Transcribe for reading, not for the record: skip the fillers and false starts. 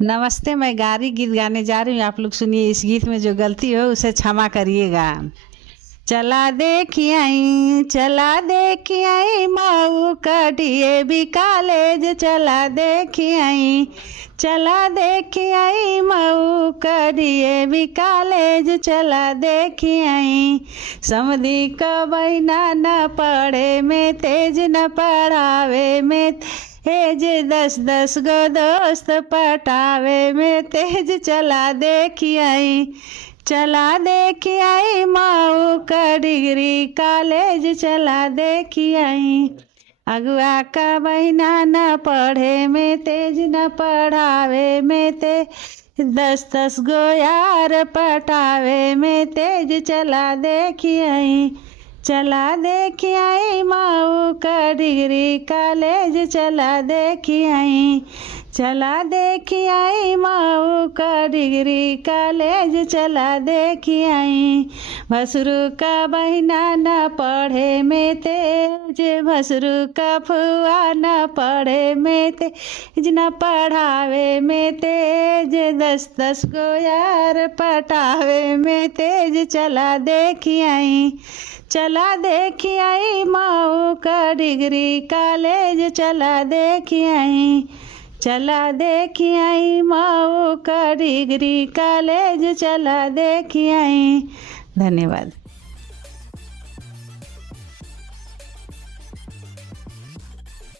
नमस्ते, मैं गारी गीत गाने जा रही हूँ। आप लोग सुनिए। इस गीत में जो गलती हो उसे क्षमा करिएगा। चला देखी आई माऊ का DAV कॉलेज। चला देखी आई माऊ का DAV कॉलेज। चला देखी आई समधी का बहिना न पढ़े में तेज, न पढ़ावे में तेज, 10 गो दोस्त पटावे में तेज। चला देखी आई माऊ का डिग्री कॉलेज। चला देखी आई अगुआ का बहिना न पढ़े में तेज, न पढ़ावे में तेज, 10 गो यार पटावे में तेज। चला देखी आई माऊ का डिग्री कॉलेज। चला देखी आई माऊ का डिग्री कॉलेज। चला देखी आई भसरू का बहिना न पढ़े में तेज, भसरू का फुआ न पढ़े में तेज, न पढ़ावे में तेज, 10 गो यार पटावे में तेज। चला देखी आई माऊ का डिग्री कॉलेज। चला देखी आई माऊ का डिग्री कॉलेज। चला देखी आई। धन्यवाद।